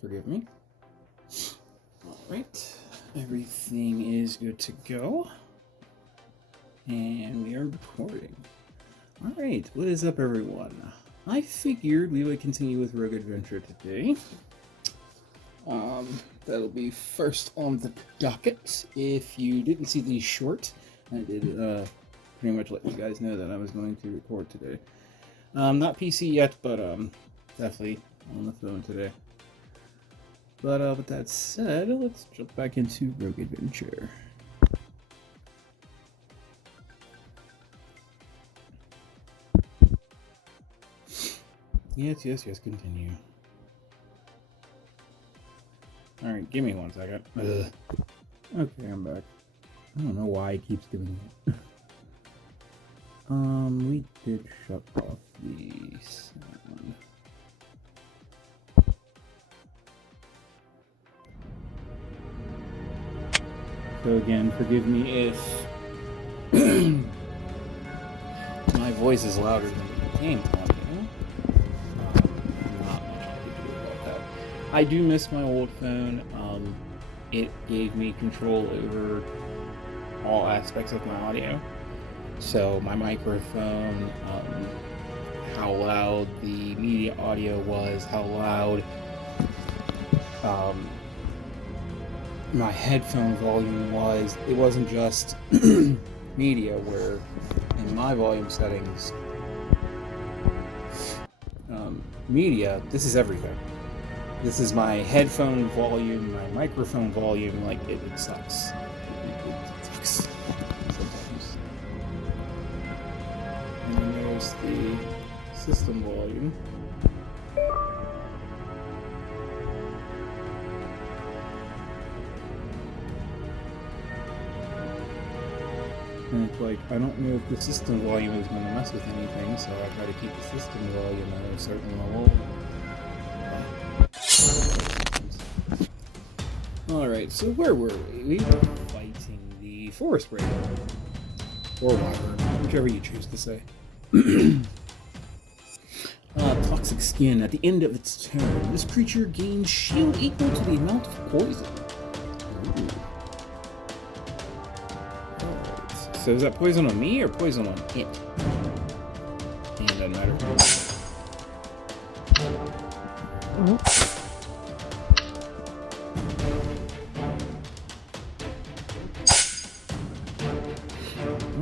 Forgive me. Alright, everything is good to go. And we are recording. Alright, what is up everyone? I figured we would continue with Rogue Adventure today. That'll be first on the docket. If you didn't see the short, I did pretty much let you guys know that I was going to record today. Not PC yet, but definitely on the phone today. But with that said, let's jump back into Rogue Adventure. Yes, continue. Alright, give me 1 second. Ugh. Okay, I'm back. I don't know why it keeps doing it. We did shut off the sound. So again, forgive me if my voice is louder than the game audio. Not much I can do about that. I do miss my old phone. It gave me control over all aspects of my audio. So my microphone, how loud the media audio was, how loud my headphone volume was. It wasn't just media, where in my volume settings, media, this is everything. This is my headphone volume, my microphone volume, like it sucks. It sucks sometimes. And then there's the system volume. And it's like, I don't know if the system volume is going to mess with anything, so I try to keep the system volume at a certain level. Alright, so where were we? We were fighting the forest raven. Or wyvern, whichever you choose to say. Toxic skin. At the end of its turn, this creature gains shield equal to the amount of poison. Ooh. So is that poison on me or poison on it? And doesn't matter.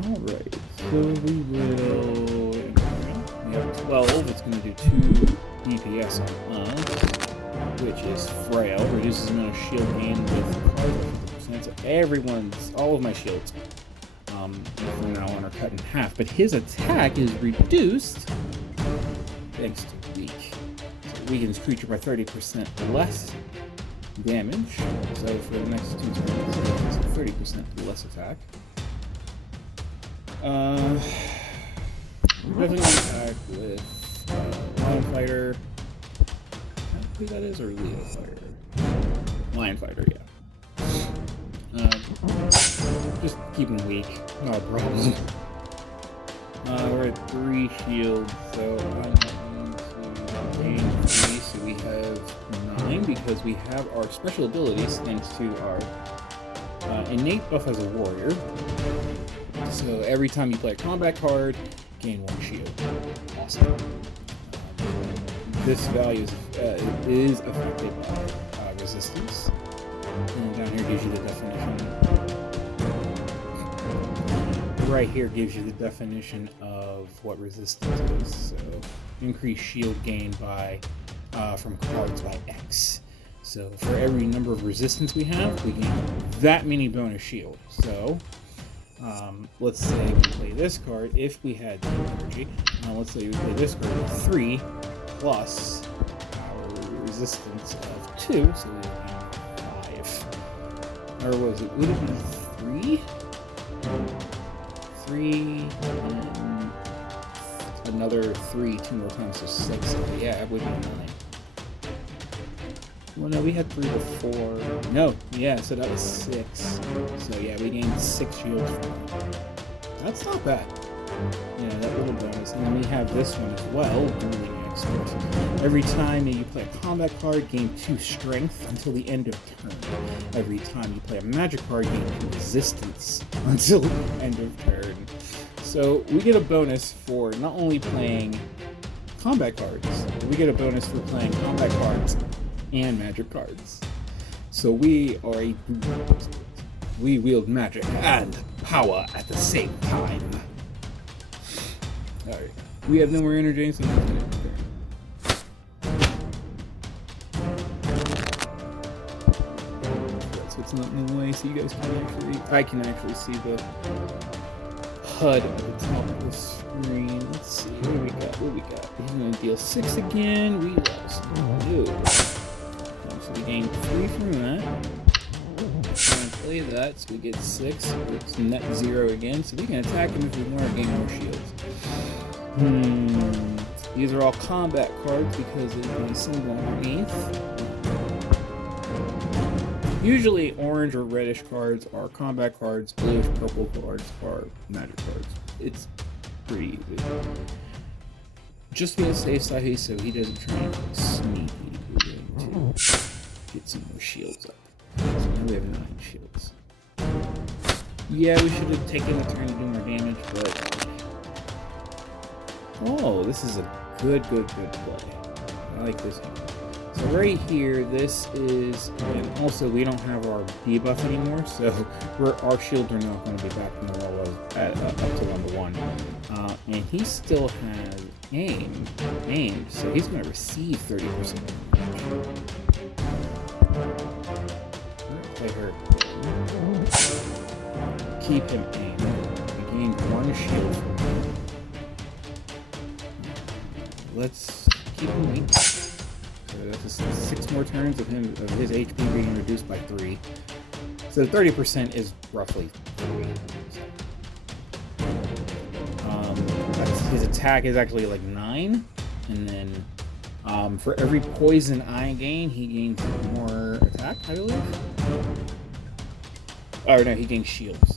Alright, so we will... We have 12, it's going to do 2 DPS on us, which is frail. Reduces the amount of shield gain with 50%. So all of my shields from now on are cut in half, but his attack is reduced thanks to weak. So it weakens creature by 30% less damage. So for the next 2 turns, it's 30% less attack. Definitely attack with Lion Fighter. I don't know who that is, or Leo Fighter. Lion Fighter, yeah. Just keep him weak, not a problem. We're at 3 shields, so I'm going to gain 3, so we have 9, because we have our special abilities thanks to our innate buff as a warrior. So every time you play a combat card, gain 1 shield. Awesome. This value is affected by resistance. And down here gives you the definition. Right here gives you the definition of what resistance is. So increase shield gain by from cards by X. So for every number of resistance we have, we gain that many bonus shield. So let's say we play this card. If we had the energy, let's say we play this card with 3 plus our resistance of 2, so we would gain 5. Or was it? Would it be 3? 3 and another 3 2 more times, so 6. So yeah, it would be 9. Well, no, we had 3 before. No, yeah, so that was 6. So yeah, we gained 6 shields from that. That's not bad. Yeah, that little bonus. And then we have this one as well, Dueling expert. Every time you play a combat card, gain 2 strength until the end of turn. Every time you play a magic card, gain 2 resistance until the end of turn. So we get a bonus for not only playing combat cards, but we get a bonus for playing combat cards and magic cards. So we are a dual expert. We wield magic and power at the same time. Alright, we have no more energy, so let's get it. So it's not in the way, so you guys can actually... I can actually see the HUD at the top of the screen. Let's see, what do we got? He's going to deal 6 again. We lost 2. So we gain 3 from that. Play that, so we get 6. It's net 0 again, so we can attack him if we want to gain more shields. These are all combat cards because of the symbol underneath. Usually orange or reddish cards are combat cards, bluish purple cards are magic cards. It's pretty easy. Just to be on the safe side so he doesn't try and sneaky, we're going to get some more shields up. So now we have 9 shields. Yeah, we should have taken the turn to do more damage, but... Oh, this is a good play. I like this one. So right here, this is... And also, we don't have our debuff anymore, so our shields are not going to be back to normal up to level 1. And he still has aimed, so he's going to receive 30% damage. Play her. Keep him aimed. We gained 1 shield from him. Let's keep him weak. So that's 6 more turns of his HP being reduced by 3. So 30% is roughly 3. His attack is actually like 9, and then for every poison I gain, he gains more attack, I believe. Oh no, he gains shields.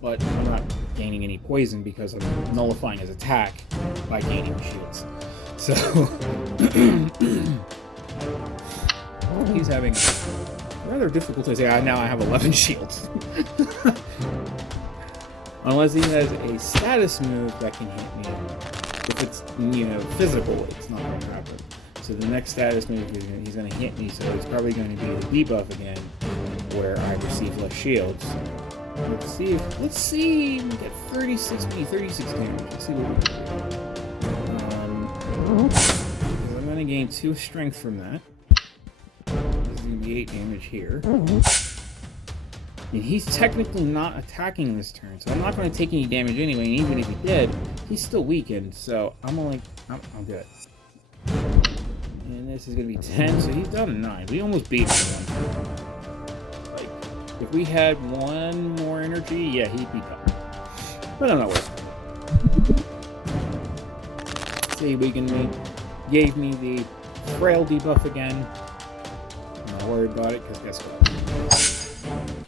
But I'm not gaining any poison because I'm nullifying his attack by gaining shields. So he's having a rather difficult to say. Now I have 11 shields. Unless he has a status move that can hit me. If it's, physical, it's not going to happen. So the next status move, he's going to hit me, so it's probably going to be the debuff again, where I receive less shields. Let's see, we get 36 damage. Let's see what we can do. I'm going to gain 2 strength from that. This is going to be 8 damage here. And he's technically not attacking this turn, so I'm not going to take any damage anyway, and even if he did, he's still weakened, so I'm good. And this is going to be 10, so he's down to 9. We almost beat him. Like, if we had 1 more energy, yeah, he'd be done. But I'm not worried. See, gave me the frail debuff again. I'm not worried about it, because guess what?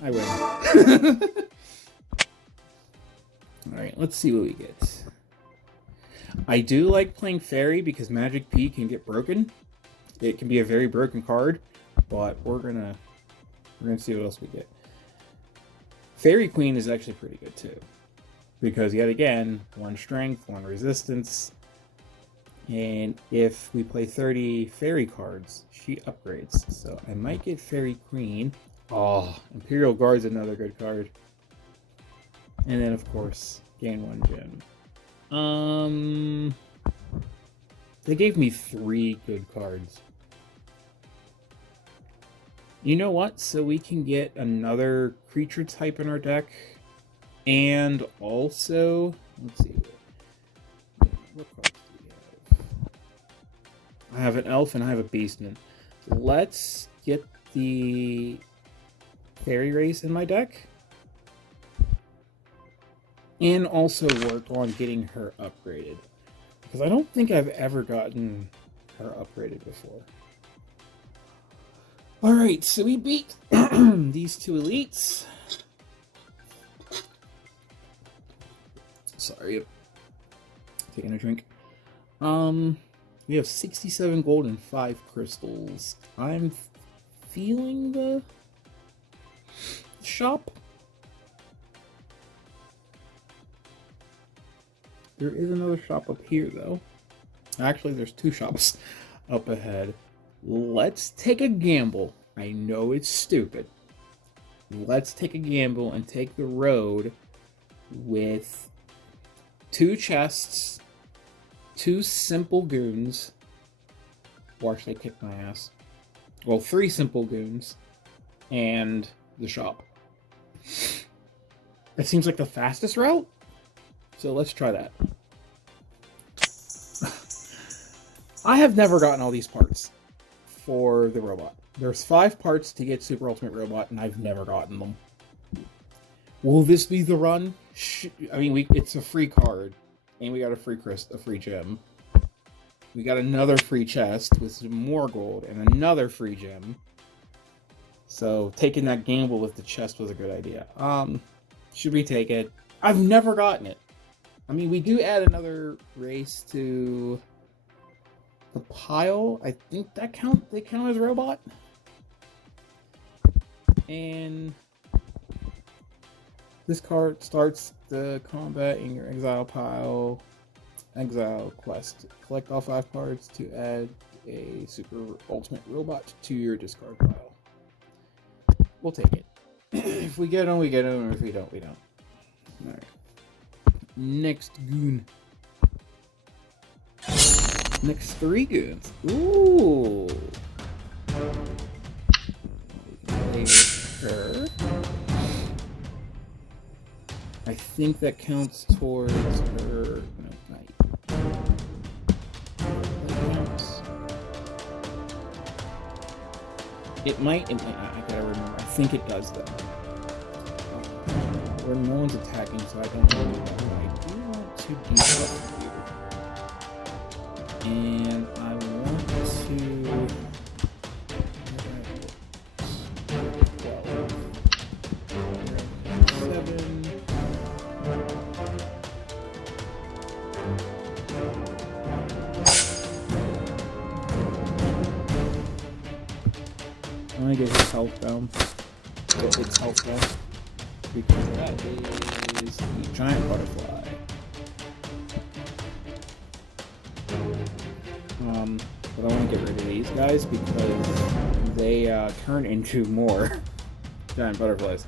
I win. Alright, let's see what we get. I do like playing Fairy because Magic P can get broken. It can be a very broken card, but we're gonna see what else we get. Fairy Queen is actually pretty good too. Because yet again, 1 strength, 1 resistance. And if we play 30 fairy cards, she upgrades. So I might get Fairy Queen. Oh, Imperial Guard's another good card. And then, of course, gain 1 gem. They gave me 3 good cards. You know what? So we can get another creature type in our deck. And also, let's see. What cards do we have? I have an elf and I have a beastman. So let's get the Fairy Race in my deck, and also work on getting her upgraded, because I don't think I've ever gotten her upgraded before. Alright, so we beat these 2 elites. Sorry, taking a drink. We have 67 gold and 5 crystals. I'm feeling the shop. There is another shop up here, though. Actually, there's 2 shops up ahead. Let's take a gamble. I know it's stupid. Let's take a gamble and take the road with 2 chests, 2 simple goons. Watch, they kick my ass. Well, 3 simple goons, and the shop. That seems like the fastest route, so let's try that. I have never gotten all these parts for the robot. There's 5 parts to get Super Ultimate Robot, and I've never gotten them. Will this be the run? I mean, it's a free card, and we got a free gem. We got another free chest with some more gold and another free gem. So taking that gamble with the chest was a good idea. Should we take it? I've never gotten it. I mean, we do add another race to the pile. I think they count as robot. And this card starts the combat in your exile pile. Exile quest. Collect all 5 cards to add a Super Ultimate Robot to your discard pile. We'll take it. If we get them, we get them. If we don't, we don't. Alright. Next goon. Next 3 goons. Ooh. Play with her. I think that counts towards her. No, not it might. It might not. I gotta remember. I think it does though. Where no one's attacking, so I don't really know. I do want to debuff you. And I want to... 12. 7. I'm gonna get his health down. Get its health down. Because that is the giant butterfly. But I want to get rid of these guys because they turn into more giant butterflies.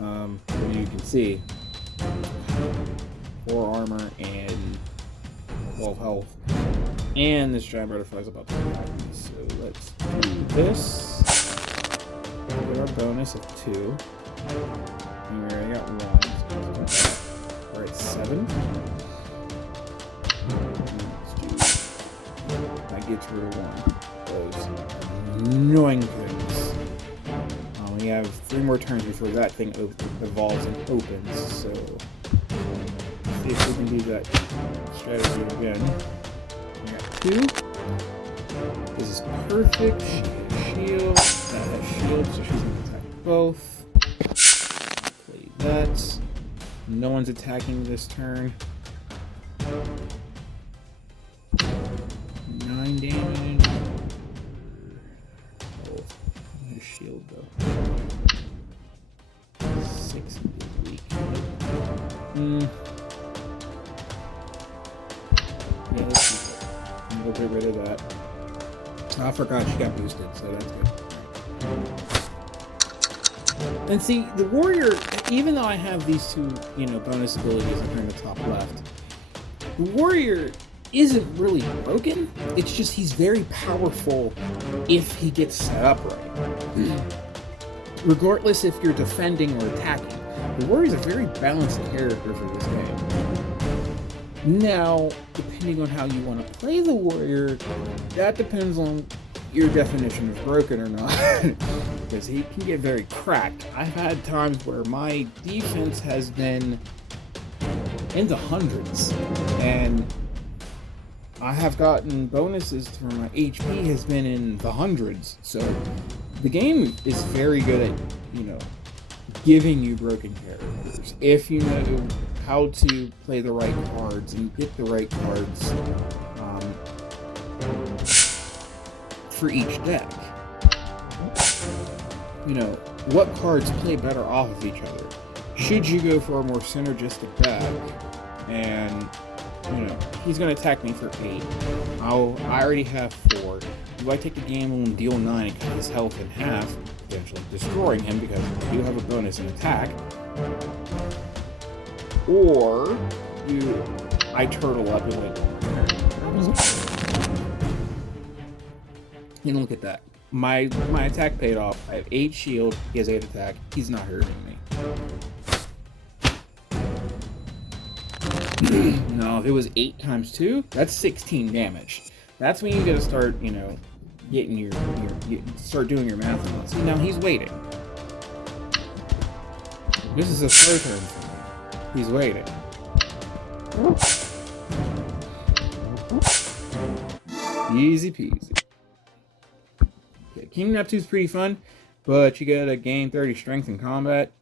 As you can see, 4 armor and 12 health. And this giant butterfly is about to attack me. So let's do this. Get our bonus of 2. And we already got 1. So we're at 7. That gets rid of 1. Those annoying things. We have 3 more turns before that thing evolves and opens. So see if we can do that strategy again. We got 2. This is perfect. She has shield. That has shield, so she's going to attack both. Play that. No one's attacking this turn. 9 damage. Oh, his shield though. 6 is weak. Yeah, let's keep it. We'll get rid of that. I forgot she got boosted, so that's good. And see, the warrior, even though I have these 2, bonus abilities up here in the top left, the warrior isn't really broken. It's just he's very powerful if he gets set up right. Regardless if you're defending or attacking, the warrior's a very balanced character for this game. Now, depending on how you want to play the warrior, that depends on your definition of broken or not. Because he can get very cracked. I've had times where my defense has been in the hundreds, and I have gotten bonuses for my HP has been in the hundreds. So the game is very good at, giving you broken characters. If you know how to play the right cards and get the right cards for each deck. You know, what cards play better off of each other? Should you go for a more synergistic deck? And, you know, he's going to attack me for 8. I already have 4. Do I take the gamble and deal 9 and cut his health in half, potentially destroying him because I do have a bonus in attack? Or do I turtle up and like, you know, look at that. My attack paid off. I have 8 shield. He has 8 attack. He's not hurting me. No, if it was 8 times 2, that's 16 damage. That's when you gotta start, you know, getting you start doing your math on. See, now he's waiting. This is a third turn for me. He's waiting. Easy peasy. Okay, King Neptune's pretty fun, but you gotta gain 30 strength in combat.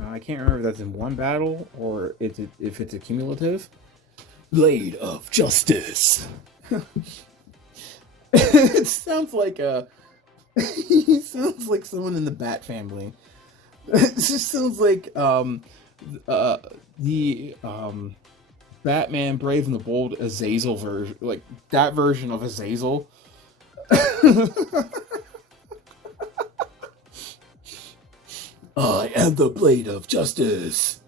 I can't remember if that's in one battle or if it's a cumulative. Blade of Justice. It sounds like he sounds like someone in the Bat family. It just sounds like the Batman Brave and the Bold Azazel version, like that version of Azazel. I am the Blade of Justice.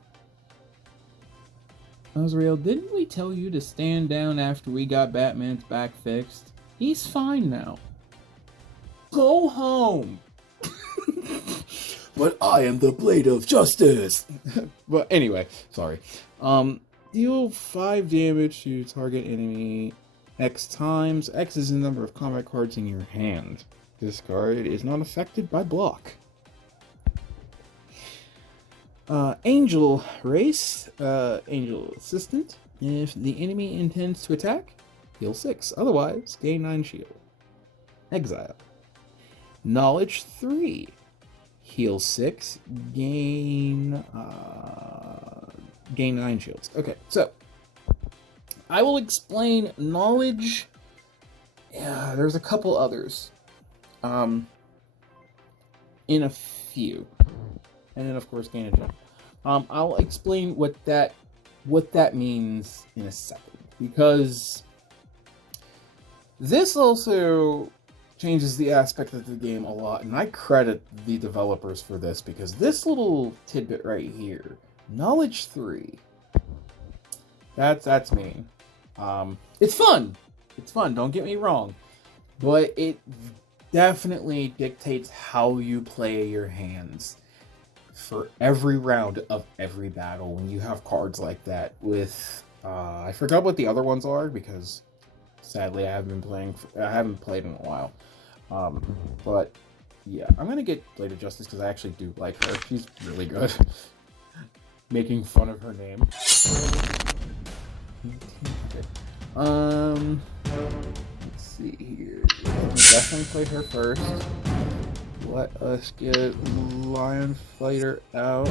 Azrael, didn't we tell you to stand down after we got Batman's back fixed? He's fine now. Go home. But I am the Blade of Justice. But anyway, sorry. Deal 5 damage to target enemy X times. X is the number of combat cards in your hand. This card is not affected by block. Angel Race, Angel Assistant. If the enemy intends to attack, heal 6. Otherwise, gain 9 shield. Exile. Knowledge 3. Heal 6. Gain 9 shields. Okay, so I will explain knowledge. Yeah, there's a couple others. In a few. And then, of course, gain a jump. I'll explain what that means in a second, because this also changes the aspect of the game a lot, and I credit the developers for this, because this little tidbit right here, Knowledge 3, that's mean. It's fun. It's fun, don't get me wrong, but it definitely dictates how you play your hands for every round of every battle when you have cards like that with I forgot what the other ones are, because sadly I haven't played in a while. But yeah, I'm gonna get Blade of Justice because I actually do like her. She's really good. Making fun of her name. Let's see here. I'll definitely play her first. Let us get Lion Fighter out.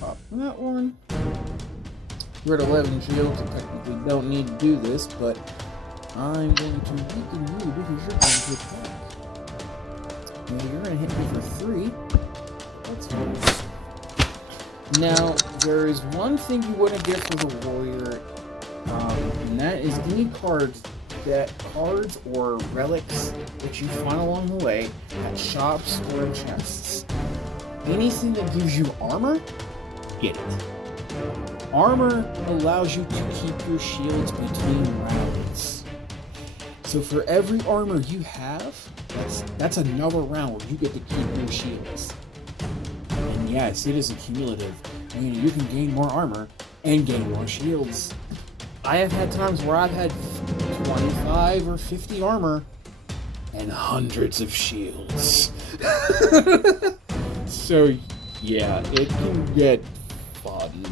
Pop that one. We're at 11 shields. I technically don't need to do this, but I'm going to weaken you because you're going to attack. And you're going to hit me for 3. That's fine. Now, there is one thing you wouldn't get for the warrior, and that is any cards or relics that you find along the way at shops or in chests. Anything that gives you armor, get it. Armor allows you to keep your shields between rounds. So for every armor you have, that's another round where you get to keep your shields. And yes, it is a cumulative, meaning you can gain more armor and gain more shields. I have had times where I've had 25 or 50 armor and hundreds of shields. So yeah, it can get fun.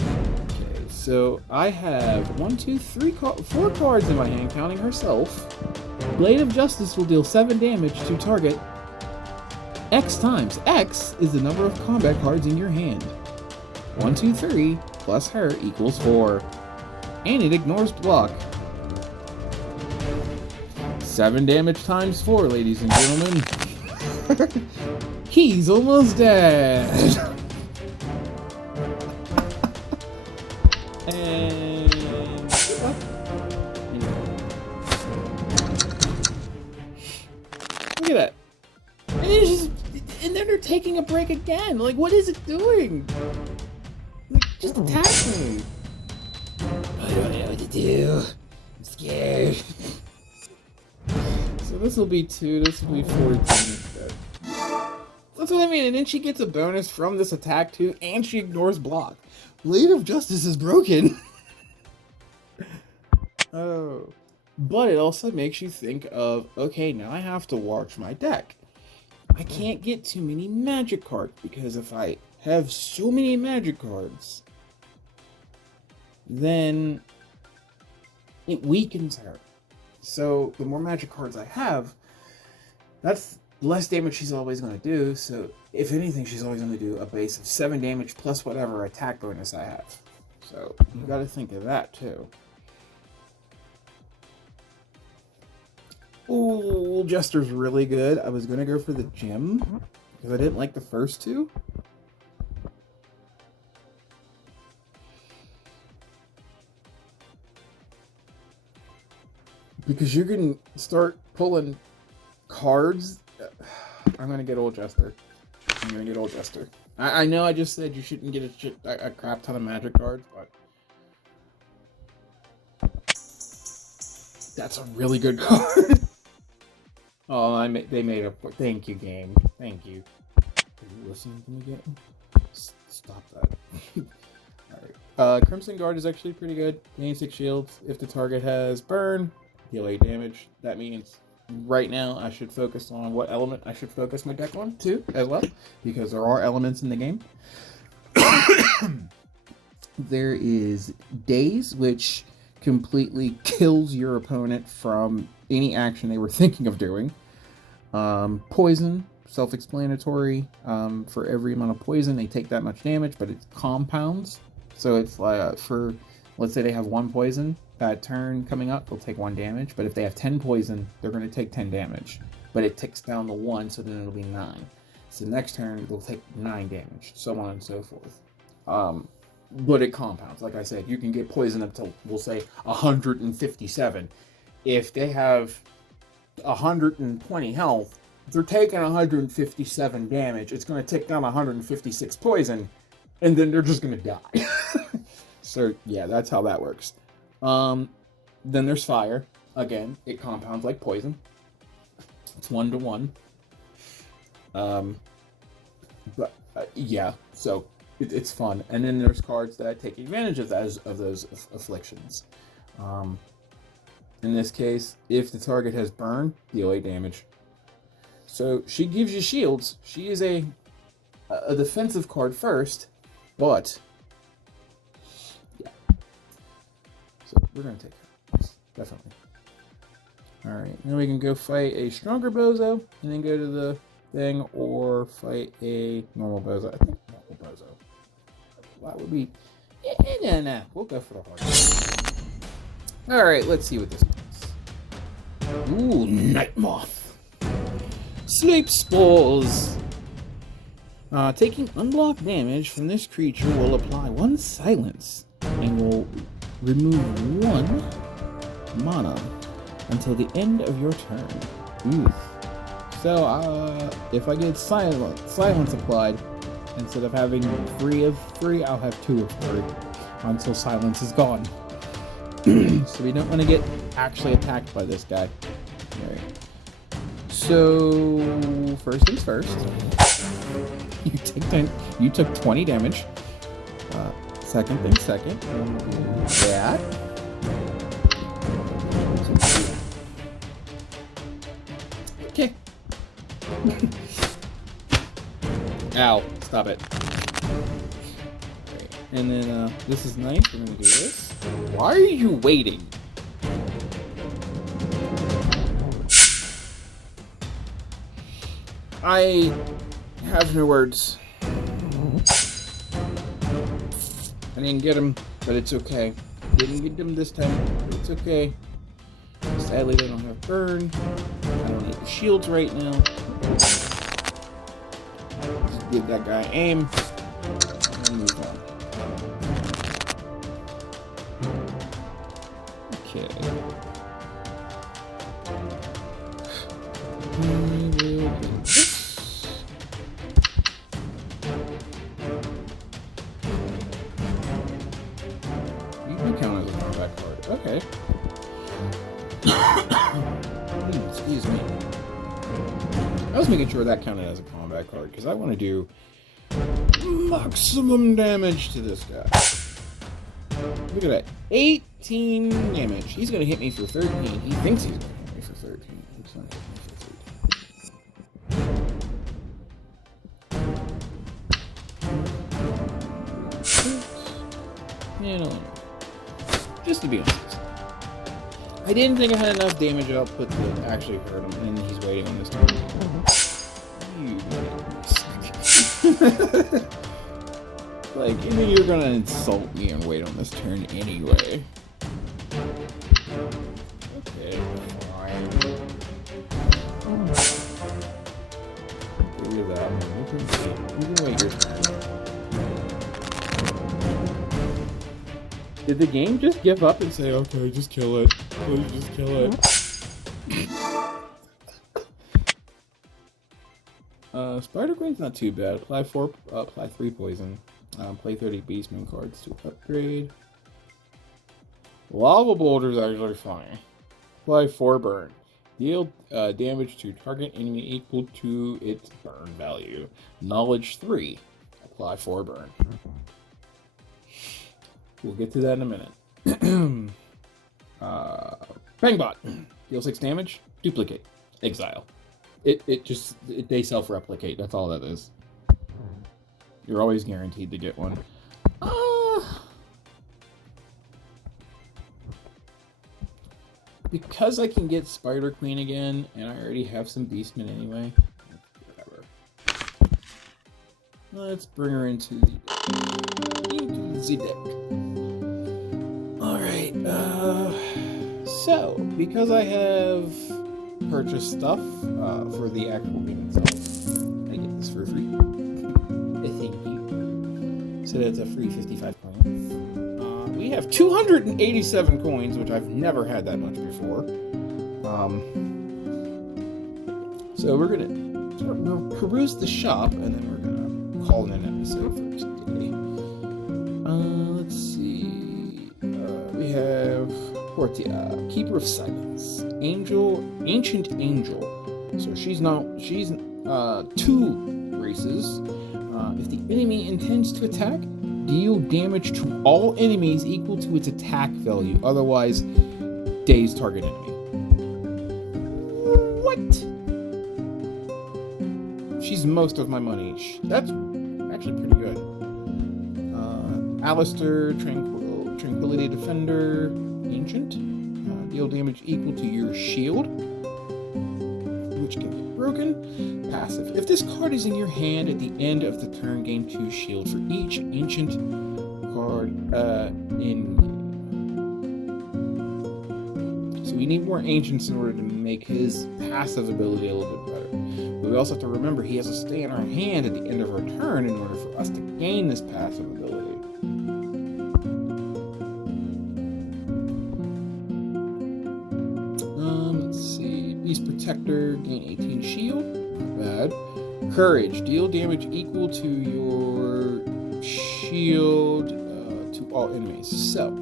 Okay, so I have 4 cards in my hand, counting herself. Blade of Justice will deal 7 damage to target X times. X is the number of combat cards in your hand. 1, 2, 3 plus her equals 4. And it ignores block. 7 damage times 4, ladies and gentlemen. He's almost dead. And look at that. And it's just, and then they're taking a break again. Like, what is it doing? Like, just attack me. I don't know what to do. I'm scared. So this will be 2, this will be 14 instead. That's what I mean, and then she gets a bonus from this attack too, and she ignores block. Blade of Justice is broken. Oh. But it also makes you think of, okay, now I have to watch my deck. I can't get too many magic cards, because if I have so many magic cards, then it weakens her. So the more magic cards I have, that's less damage she's always going to do. So if anything, she's always going to do a base of 7 damage plus whatever attack bonus I have. So you got to think of that too. Ooh, Jester's really good. I was going to go for the gym because I didn't like the first 2. Because you're going to start pulling cards. I'm going to get old Jester. I know I just said you shouldn't get a crap ton of magic cards, but that's a really good card. Oh, they made a... Thank you, game. Thank you. Are you listening to me again? Stop that. Alright. Crimson Guard is actually pretty good. Gain 6 shields. If the target has burn, deal 8 damage. That means right now I should focus on what element I should focus my deck on too, as well. Because there are elements in the game. There is Daze, which completely kills your opponent from any action they were thinking of doing. Poison, self-explanatory. For every amount of poison, they take that much damage, but it compounds. So it's like for, let's say they have 1 poison, that turn coming up, they'll take 1 damage. But if they have 10 poison, they're going to take 10 damage. But it ticks down to 1, so then it'll be 9. So next turn, they'll take 9 damage, so on and so forth. But it compounds. Like I said, you can get poison up to, we'll say, 157. If they have 120 health, they're taking 157 damage. It's going to tick down 156 poison, and then they're just going to die. So, yeah, that's how that works. Then there's Fire. Again, it compounds like poison. It's 1-to-1. But, yeah, so... It's fun. And then there's cards that take advantage of those afflictions. In this case, if the target has burn, deal 8 damage. So she gives you shields. She is a defensive card first, but yeah. So we're gonna take her. Definitely. Alright, now we can go fight a stronger bozo and then go to the thing, or fight a normal bozo. I think normal bozo. That would be... No. We'll go for the hard one. Alright, let's see what this does. Ooh, Night Moth. Sleep Spores. Taking unblocked damage from this creature will apply 1 silence and will remove 1 mana until the end of your turn. Ooh. So, if I get silence applied, instead of having 3 of 3, I'll have 2 of 3 until silence is gone. So we don't want to get actually attacked by this guy. Alright. So, first things first. You took 20 damage. Second thing second. That. Okay. Ow. Stop it. Okay. And then, this is nice. We're gonna do this. Why are you waiting? I have no words. I didn't get him, but it's okay. Didn't get him this time, but it's okay. Just Sadly, they don't have burn. I don't need the shields right now. Just give that guy aim. And move on. Okay. We will do this. You can count as a combat card. Okay. Excuse me. I was making sure that counted as a combat card because I want to do maximum damage to this guy. Look at that. 18 damage. He's going to hit me for 13. He thinks he's going to hit me for 13. He's going to hit me for 13. And 11. Just to be honest. I didn't think I had enough damage output to actually hurt him, and he's waiting on this turn. You like, I mean, you're gonna insult me and wait on this turn anyway. Okay, fine. Figure that one. You can wait your turn. Did the game just give up and say, okay, just kill it. Please just kill it. Spider Queen's not too bad. Apply 3 poison. Play 30 Beastman cards to upgrade. Lava Boulder's actually fine. Apply 4 burn. Deal damage to target enemy equal to its burn value. Knowledge 3. Apply 4 burn. We'll get to that in a minute. Bangbot. Deal 6 damage. Duplicate. Exile. They self-replicate. That's all that is. You're always guaranteed to get one. Because I can get Spider Queen again, and I already have some Beastmen anyway. Whatever. Let's bring her into the deck. Alright, so, because I have purchased stuff for the actual game itself, I get this for free. Thank you. So that's a free 55 coins. We have 287 coins, which I've never had that much before. So we're gonna peruse the shop, and then we're gonna call in an episode for today. Let's see. We have Portia, Keeper of Silence, Ancient Angel. So she's 2 races. If the enemy intends to attack, deal damage to all enemies equal to its attack value. Otherwise, daze target enemy. What? She's most of my money. That's actually pretty good. Alistair, Tranquility Defender, Ancient. Deal damage equal to your shield, which can get broken. Passive. If this card is in your hand at the end of the turn, gain 2 shield for each ancient card in game. So we need more ancients in order to make his passive ability a little bit better. But we also have to remember he has to stay in our hand at the end of our turn in order for us to gain this passive ability. Let's see. Beast Protector, gain 18 shield. Not bad. Courage. Deal damage equal to your shield to all enemies. So,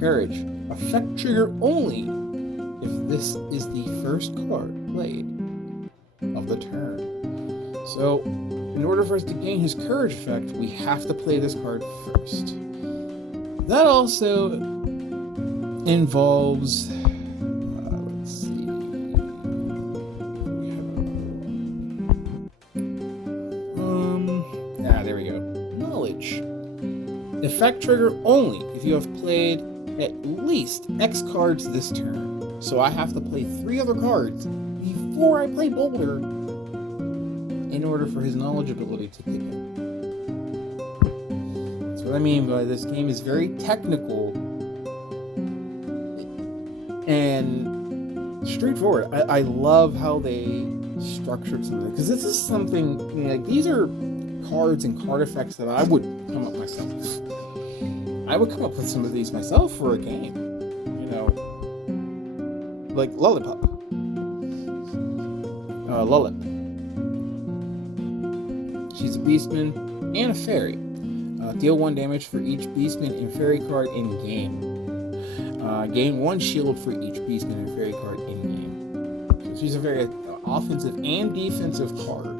Courage. Effect trigger only if this is the first card played of the turn. So, in order for us to gain his Courage effect, we have to play this card first. That also involves... let's see... there we go. Knowledge. Effect trigger only if you have played at least X cards this turn. So I have to play 3 other cards before I play Boulder in order for his knowledge ability to kick in. That's what I mean by this game is very technical. And straightforward. I love how they structured something, because this is something, you know, like, these are cards and card effects that I would come up myself. I would come up with some of these myself for a game, you know, like Lollipop, Lullip. She's a beastman and a fairy. Deal 1 damage for each beastman and fairy card in game. Gain 1 shield for each beastman and fairy card in game. So she's a very offensive and defensive card.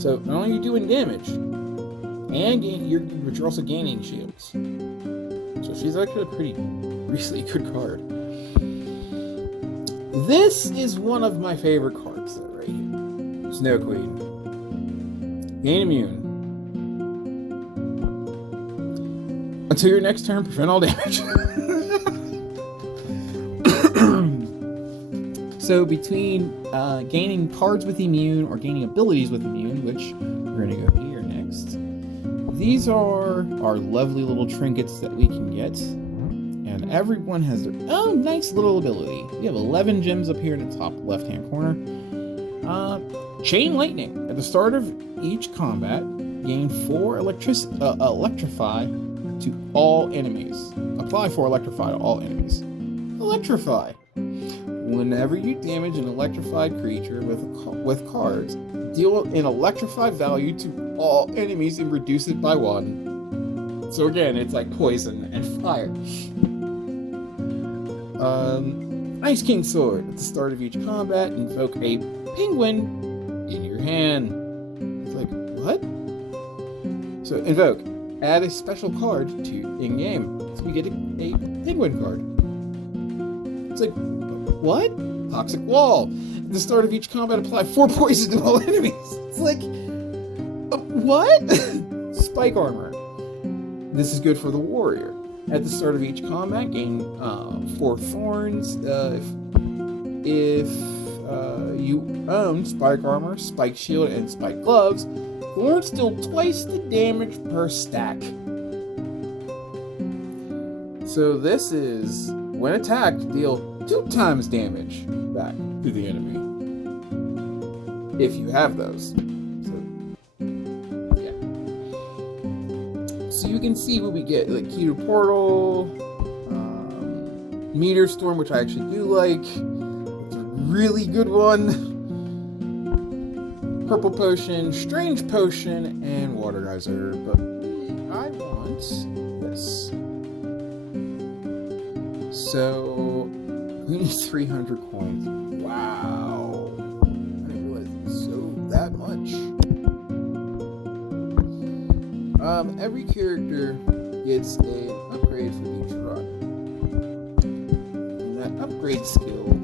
So not only are you doing damage, and but you're also gaining shields. So she's actually a pretty really good card. This is one of my favorite cards, though, right here. Snow Queen. Gain immune. Until your next turn, prevent all damage. So between gaining cards with immune or gaining abilities with immune, which we're going to go here next, these are our lovely little trinkets that we can get. And everyone has their own nice little ability. We have 11 gems up here in the top left-hand corner. Chain Lightning. At the start of each combat, gain 4 Electrify to all enemies. Apply 4 Electrify to all enemies. Electrify. Whenever you damage an electrified creature with cards, deal an electrified value to all enemies and reduce it by 1. So again, it's like poison and fire. Ice King Sword. At the start of each combat, invoke a penguin in your hand. It's like, what? So invoke. Add a special card to in-game. So we get a penguin card. It's like, what? Toxic Wall. At the start of each combat, apply 4 poison to all enemies. It's like, what? Spike Armor. This is good for the warrior. At the start of each combat, gain 4 thorns. If you own Spike Armor, Spike Shield, and Spike Gloves, thorns deal twice the damage per stack. So this is, when attacked, deal 2 times damage back to the enemy. If you have those. So, yeah. So you can see what we get, like Keter Portal, Meteor Storm, which I actually do like. It's a really good one. Purple Potion, Strange Potion, and Water Geyser. But I want this. So we need 300 coins. Wow. I didn't realize it was that much. Every character gets an upgrade for each run. And that upgrade skill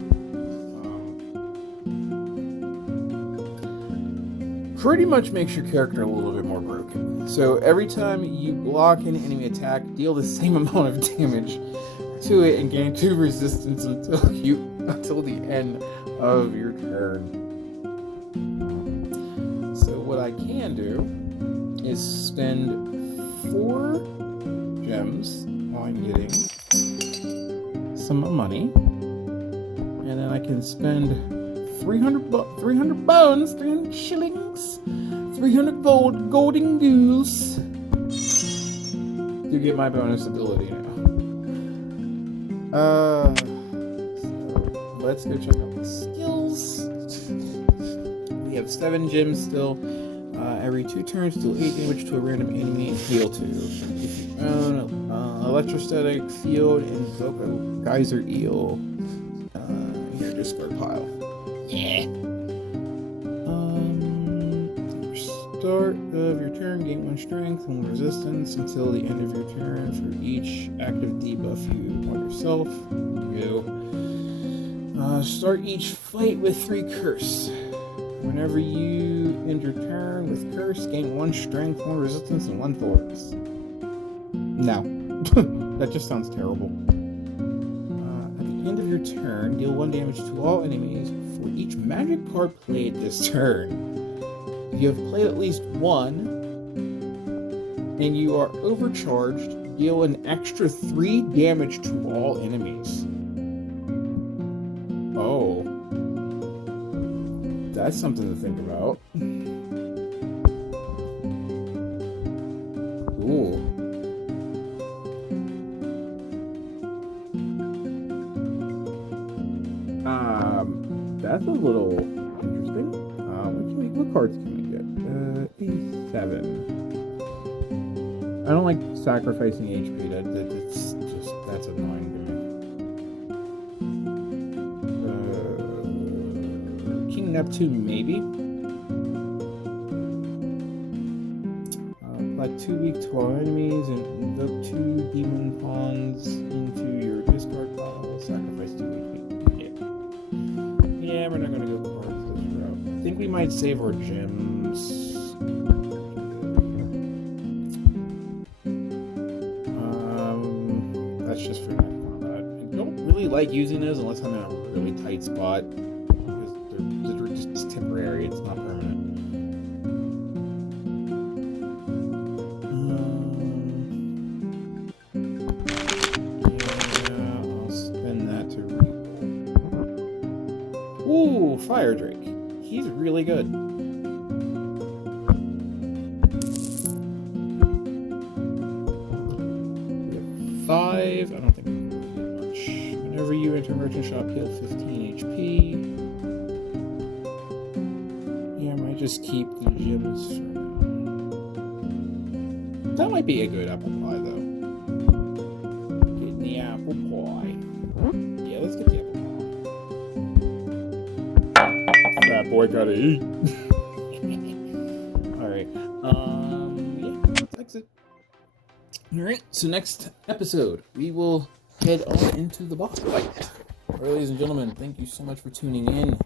pretty much makes your character a little bit more broken. So every time you block an enemy attack, deal the same amount of damage to it and gain 2 resistance until the end of your turn. So what I can do is spend 4 gems while I'm getting some money, and then I can spend 300 bones, 300 shillings, 300 golden goose to get my bonus ability now. So let's go check out the skills. We have 7 gems still. Every 2 turns, deal 8 damage to a random enemy and heal 2. If you own electrostatic field, invoke a geyser eel in your discard pile. Yeah. Start of your turn, gain 1 strength, 1 resistance until the end of your turn for each active debuff you on yourself. There you go. Start each fight with 3 curse. Whenever you end your turn with curse, gain 1 strength, 1 resistance, and 1 thorns. No. That just sounds terrible. At the end of your turn, deal 1 damage to all enemies for each magic card played this turn. If you have played at least 1, and you are overcharged, Deal an extra 3 damage to all enemies. Oh. That's something to think about. Ooh. That's a little interesting. What cards can we get? A7. I don't like sacrificing HP. That's annoying to me. King Neptune, maybe. Apply 2 weak to all enemies and invoke 2 demon pawns into your discard pile. Sacrifice 2 HP. Yeah, we're not gonna go cards this route. I think we might save our gems. That's just for night combat. I don't really like using those unless I'm in a really tight spot. Because they're just temporary, it's not permanent. Yeah, I'll spend that to reroll. Ooh, Fire Drake. He's really good. We have 5. I don't think we can really get much. Whenever you enter Merchant Shop, heal 15 HP. Yeah, I might just keep the gems for now. That might be a good apple pie, though. Getting the apple pie. Yeah, let's get the apple pie. That boy gotta eat. Alright. Yeah, let's exit. Alright, so next episode, we will head on into the boss fight. Ladies and gentlemen, thank you so much for tuning in.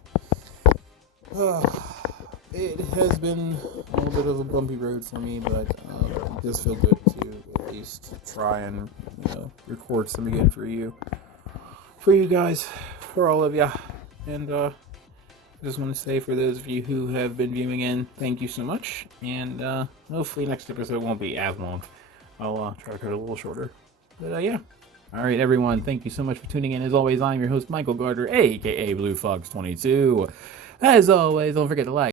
It has been a little bit of a bumpy road for me, but it does feel good to at least try and record some again for you guys, for all of ya. And I just want to say, for those of you who have been viewing in, thank you so much. And hopefully next episode won't be as long. I'll try to cut it a little shorter. But yeah. Alright everyone, thank you so much for tuning in. As always, I'm your host, Michael Gardner, aka Blue Fox 22. As always, don't forget to like,